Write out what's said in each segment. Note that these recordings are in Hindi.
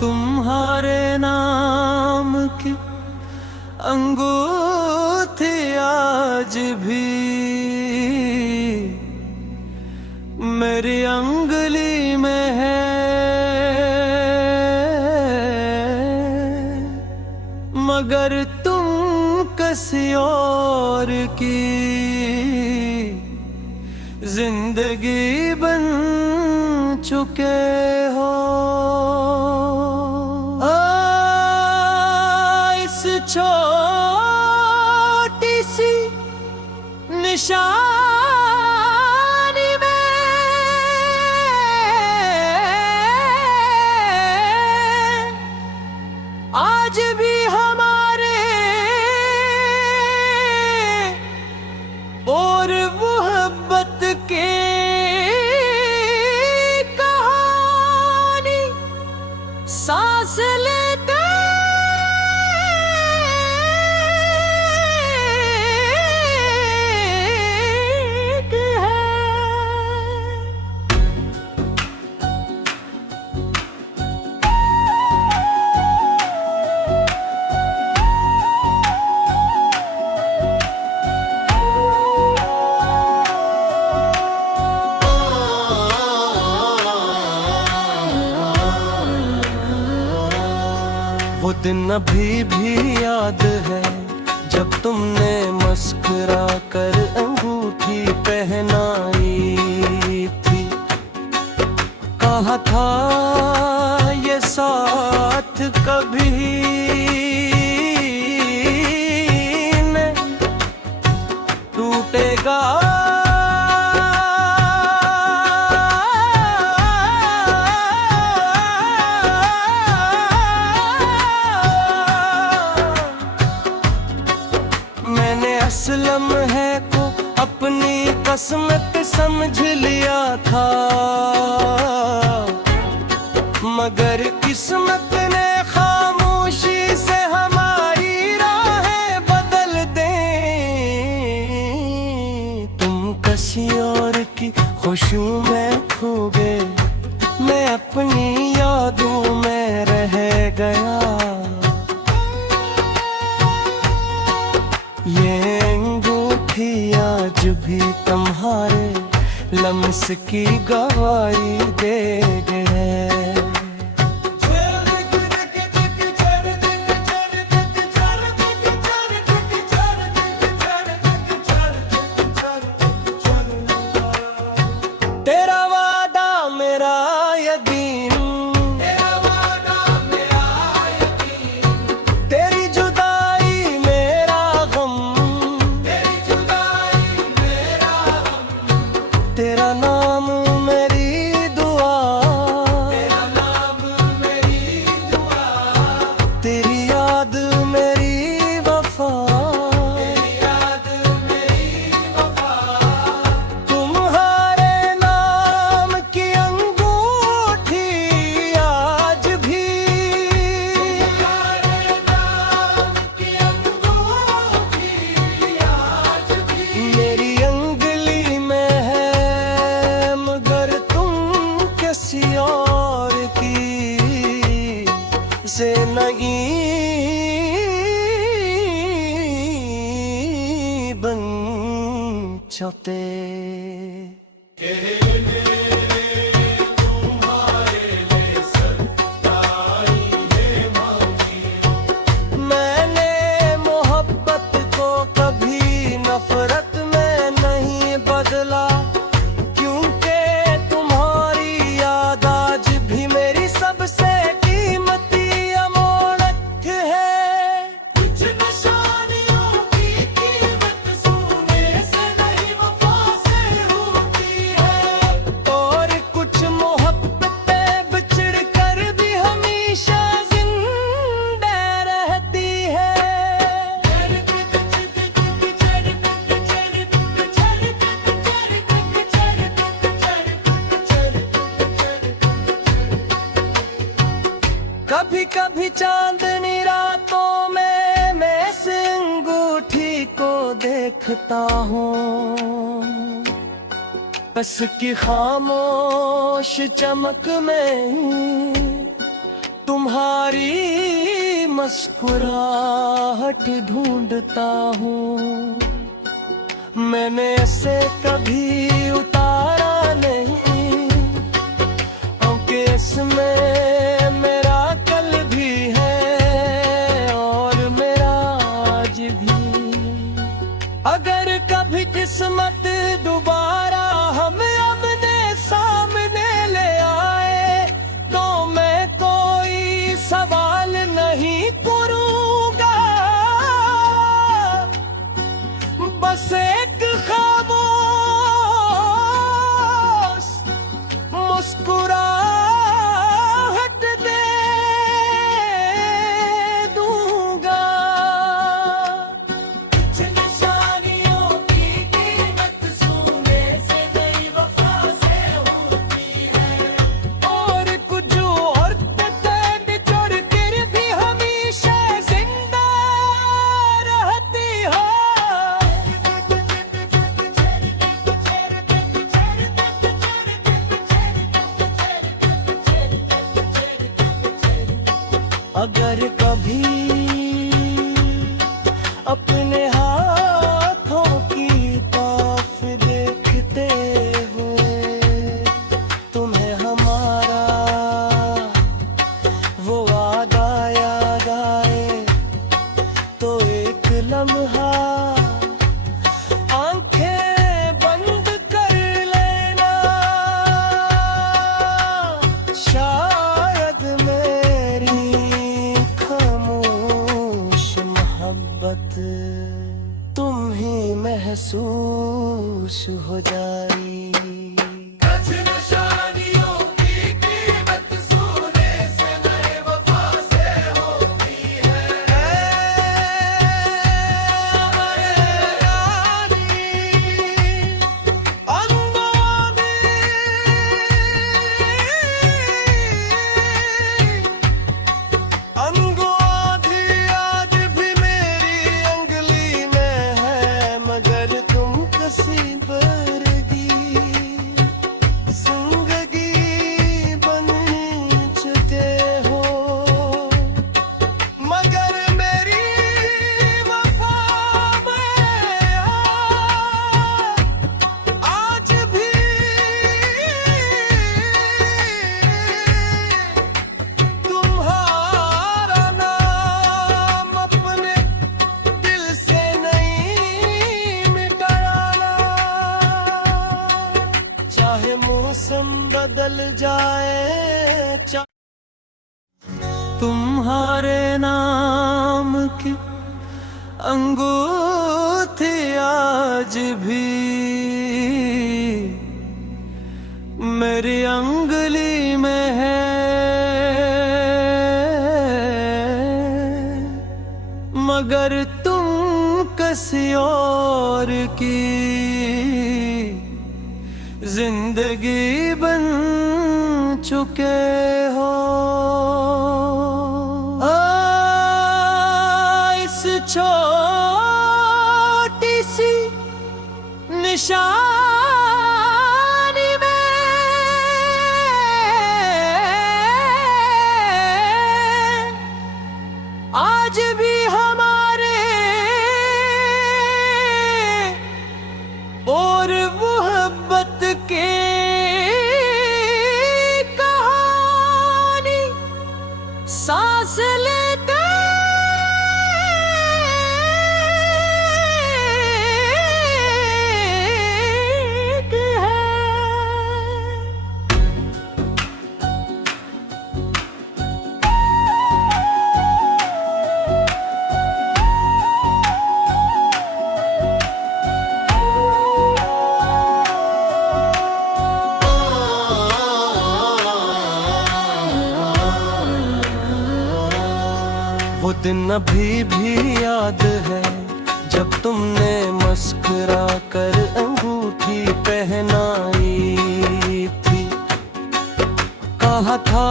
तुम्हारे नाम की अंगूठी आज भी मेरी अंगुली में है, मगर तुम किसी और की जिंदगी बन चुके हो। इस छोटी सी निशानी में आज भी हमारे और मोहब्बत के कहानी सांस लेते वो दिन अभी भी याद है जब तुमने मुस्कुरा कर अंगूठी पहनाई थी। कहा था ये साथ कभी नहीं टूटेगा। इस लम्हे को अपनी किस्मत समझ लिया था, मगर किस्मत ने खामोशी से हमारी राहें बदल दी। तुम किसी और की खुशबू में खो गए, मैं अपनी यादों में रह गया। ये अंगूठी आज भी तुम्हारे लम्स की गवाही दे गए। तेरा वादा मेरा यकीन, तेरा वादा मेरा यकीन, तेरी जुदाई मेरा गम, तेरी जुदाई मेरा गम, तेरा नाम मेरी दुआ, तेरा नाम मेरी दुआ, तेरी याद मेरी वफा, तेरी याद मेरी वफा। तुम्हारे नाम की अंगूठी आज भी, तुम्हारे नाम की अंगूठी आज भी मेरी अंगुली में है, मगर तुम किसी और की से नहीं बन जाते। मैंने मोहब्बत को कभी नफरत में नहीं बदला, क्योंकि तुम्हारी याद आज भी मेरी सबसे कीमती अमानत है। कुछ निशानियों की कीमत सोने से नहीं वफा से होती है, और कुछ मोहब्बतें बिछड़ कर भी हमेशा जिंदा रहती है। कभी कभी चांदनी रातों में मैं इस अंगूठी को देखता हूँ, बस की खामोश चमक में तुम्हारी मुस्कुराहट ढूंढता हूँ, मैंने ऐसे कभी उतारा नहीं, क्योंकि इसमें मेरा कल भी है और मेरा आज भी। अगर कभी किस्मत दोबारा हमें अपने सामने ले आए, तो मैं कोई सवाल नहीं करूँगा, बस एक खामोश मुस्कुराहट दे दूंगा। कुछ निशानियों की कीमत सोने से नहीं वफा से होती है, और कुछ और निचोड़ कर भी हमेशा जिंदा रहती है। अगर कभी अपने हाथों की ताफ देखते हुए तुम्हें हमारा वो वादा याद आए, तो एक लम्हा आंखें बंद कर लेना, शायद मेरी खामोश मोहब्बत तुम ही महसूस हो जाई। कुछ निशानियों की कीमत सोने से नहीं वफा से होती है। अंगो आधी आज भी मेरी अंगली में है, मगर तुम कसी बरगी जिंदगी बन चुके हो, मगर मेरी वफा में आज भी तुम्हारा नाम अपने दिल से नहीं मिटाना। चाहे मौसम बदल जाए, तुम्हारे नाम की अंगूठी आज भी मेरी अंगुली में है, मगर तुम किसी और की जिंदगी बन चुके हो। इस छोटी सी निशानी में आज भी हमारे और मोहब्बत के कहानी सांस लेते वो दिन अभी भी याद है, जब तुमने मुस्कुरा कर अंगूठी पहनाई थी। कहा था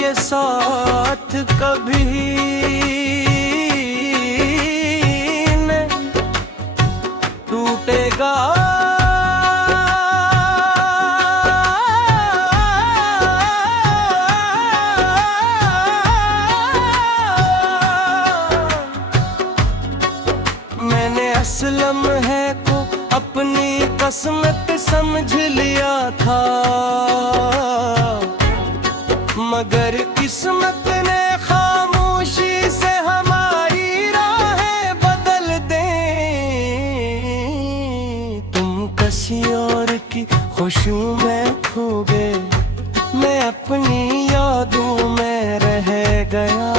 ये साथ कभी नहीं टूटेगा। अपनी यादों में रह गया।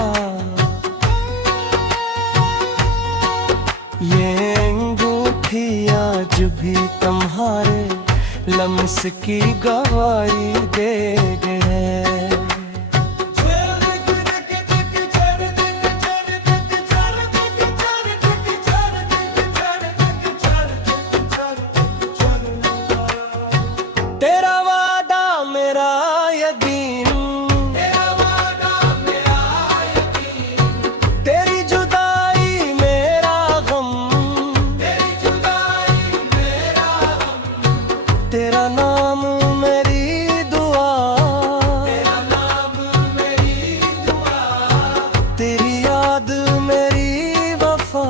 ये अंगूठी आज भी तुम्हारे लम्स की गवाही दे गए। तेरा वादा मेरा यकीन, तेरा वादा मेरा यकीन, तेरी जुदाई मेरा गम, तेरी जुदाई मेरा गम, तेरा नाम मेरी दुआ, तेरा नाम मेरी दुआ, तेरी याद मेरी वफा,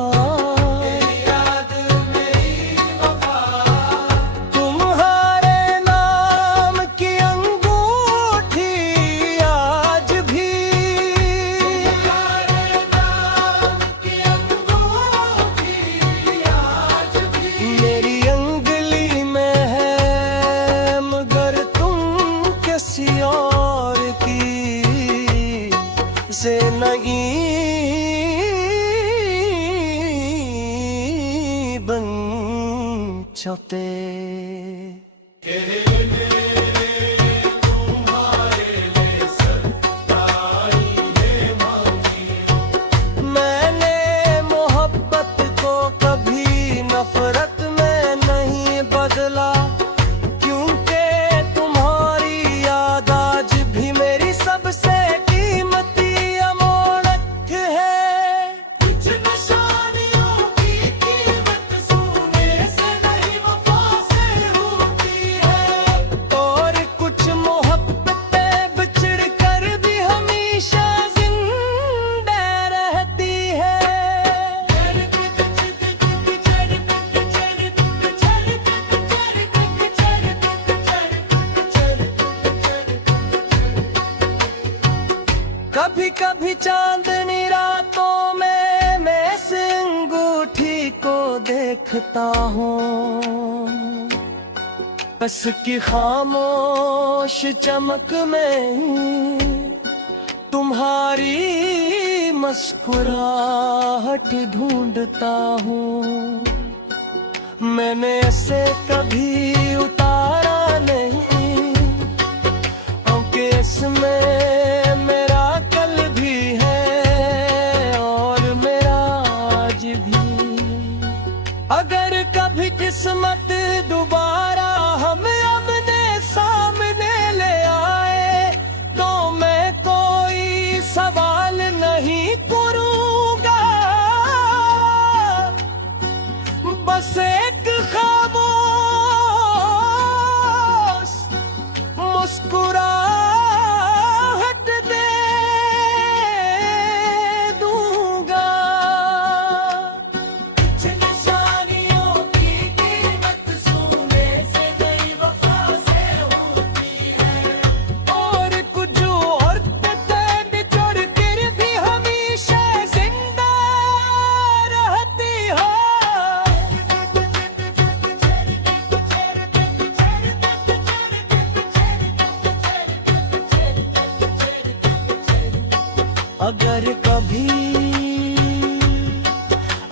तेरी याद मेरी वफा। तुम्हारे नाम की अंगूठी आज भी, तुम्हारे नाम की अंगूठी आज भी मेरी अंगली में है, मगर तुम किसी और की से नहीं बन जाते। मैंने मोहब्बत को कभी नफरत में नहीं बदला, क्योंकि तुम्हारी याद आज भी मेरी सबसे कीमती अमानत है। कुछ निशानियों की कीमत सोने से नहीं वफा से होती है, और कुछ मोहब्बतें बिछड़ कर भी हमेशा जिंदा रहती है। कभी कभी चांदनी रातों में मैं इस अंगूठी को देखता हूँ, बस की खामोश चमक में तुम्हारी मुस्कुराहट ढूंढता हूँ। मैंने इसे कभी उतारा नहीं, क्योंकि इसमें मेरा कल भी है और मेरा आज भी। अगर कभी किस्मत दोबारा हमें अपने सामने ले आए, तो मैं कोई सवाल नहीं करूंगा, बस एक खामोश मुस्कुराहट दे दूंगा। कुछ निशानियों की कीमत सोने से नहीं वफा से होती है, और कुछ और बिछड़ कर भी हमेशा जिंदा रहती है। अगर कभी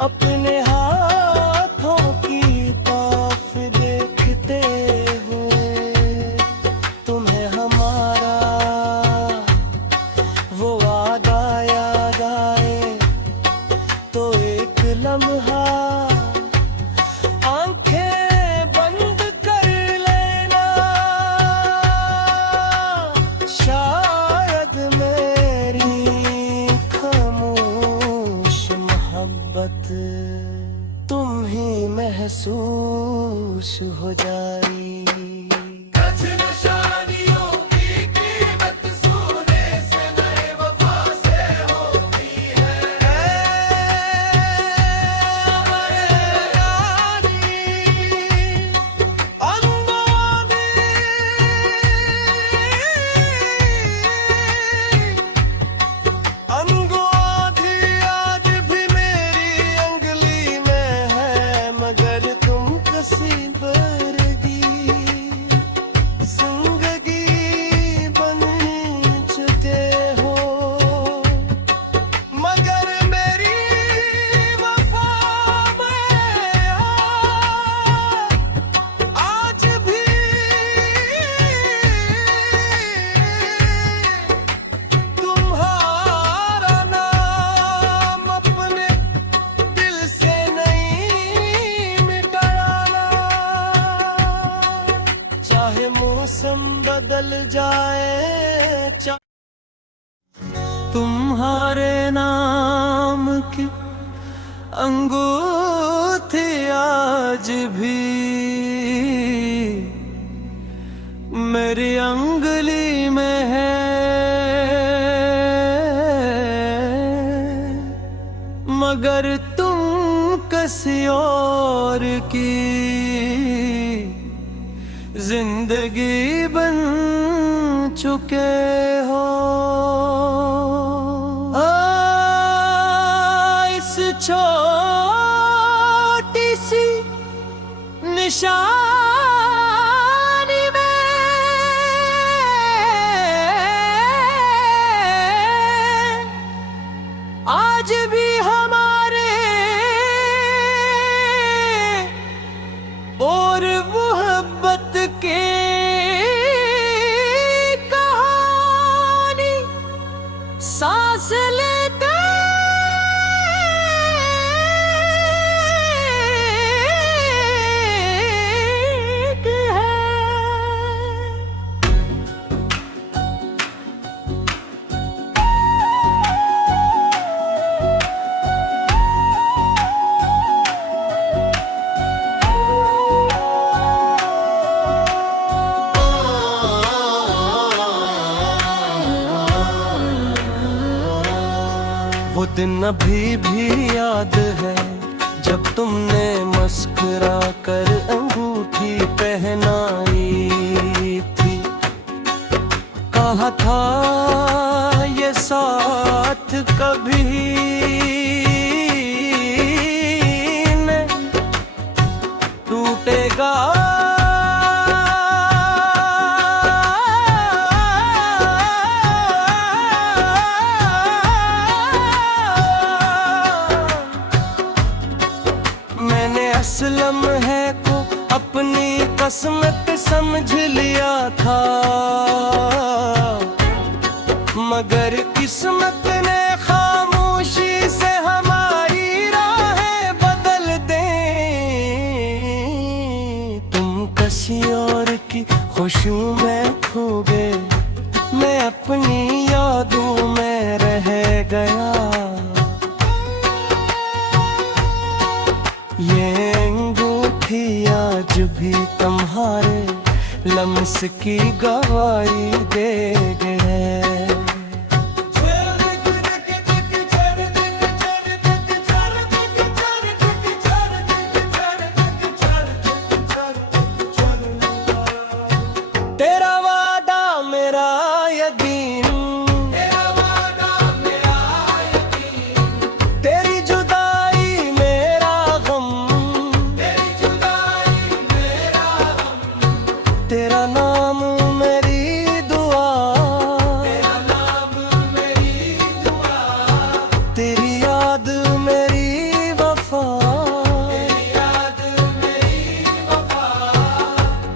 अपने हाथों की ताफ देखते हुए तुम्हें हमारा वो वादा याद आए, तो एक लम्हा आंखें बंद कर लेना, शायद मेरी खामोश मोहब्बत तुम ही महसूस हो जाई। कुछ निशानियों की कीमत सोने से नहीं वफा से होती है। सी बरगी तुम्हारे नाम की अंगूठी आज भी मेरी अंगुली में है, मगर तुम किसी और की जिंदगी बन चुके हो। इस छोटी सी निशानी में आज भी हमारे और मोहब्बत के कहानी सांस लेते वो दिन अभी भी याद है जब तुमने मुस्कुरा कर अंगूठी पहनाई थी। कहा था ये साथ कभी नहीं टूटेगा। असलम है को अपनी किस्मत समझ लिया था, मगर किस्मत ने खामोशी से हमारी राहें बदल दी। तुम किसी और की खुशियों में खो गए, मैं अपनी यादों में रह गया। ये अंगूठी आज भी तुम्हारे लम्स की गवाही दे गए। तेरा वादा मेरा यकीन, तेरा वादा मेरा यकीन, तेरी जुदाई मेरा गम, तेरी जुदाई मेरा गम, तेरा नाम मेरी दुआ, तेरा नाम मेरी दुआ, तेरी याद मेरी वफा, तेरी याद मेरी वफा।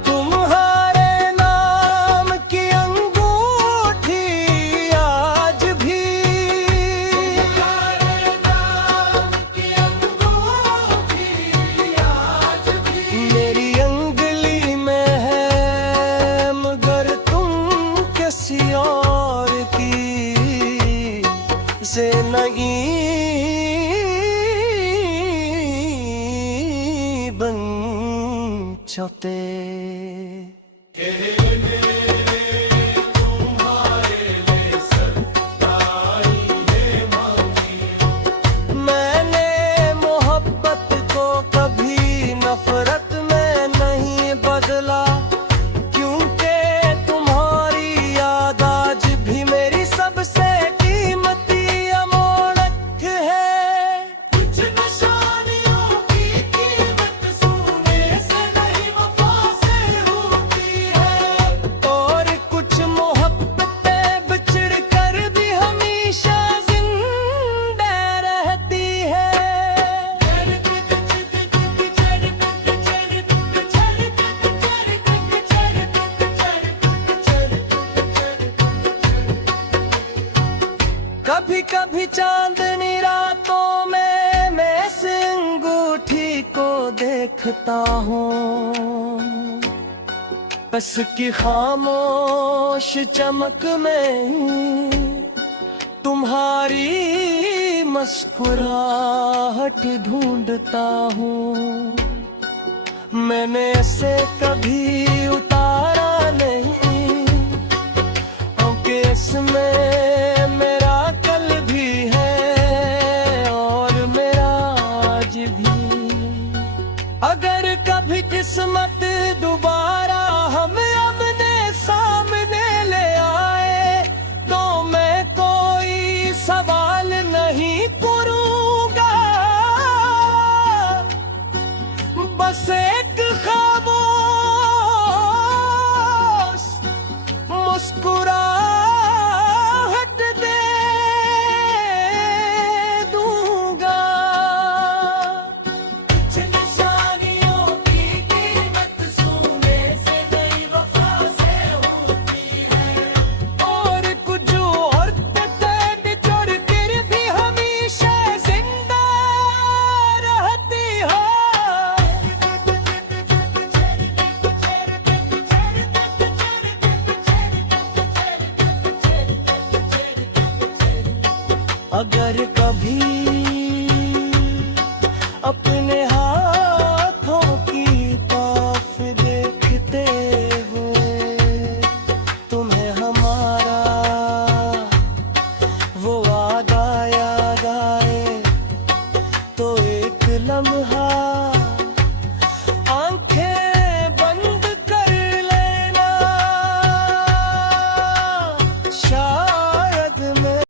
तुम्हारे नाम की अंगूठी आज भी, तुम्हारे नाम की अंगूठी आज भी मेरी अंगुली में है, मगर तुम किसी और की से नहीं बन जाते। मैंने मोहब्बत को कभी नफरत में नहीं बदला, क्योंकि तुम्हारी याद आज भी मेरी सबसे कीमती अमानत है। कुछ निशानियों की कीमत सोने से नहीं वफा से होती है, और कुछ मोहब्बतें बिछड़ कर भी हमेशा जिंदा रहती है। कभी कभी चांदनी रातों में मैं इस अंगूठी को देखता हूँ, बस की खामोश चमक में तुम्हारी मुस्कुराहट ढूंढता हूँ, मैंने ऐसे कभी उतारा नहीं, केस में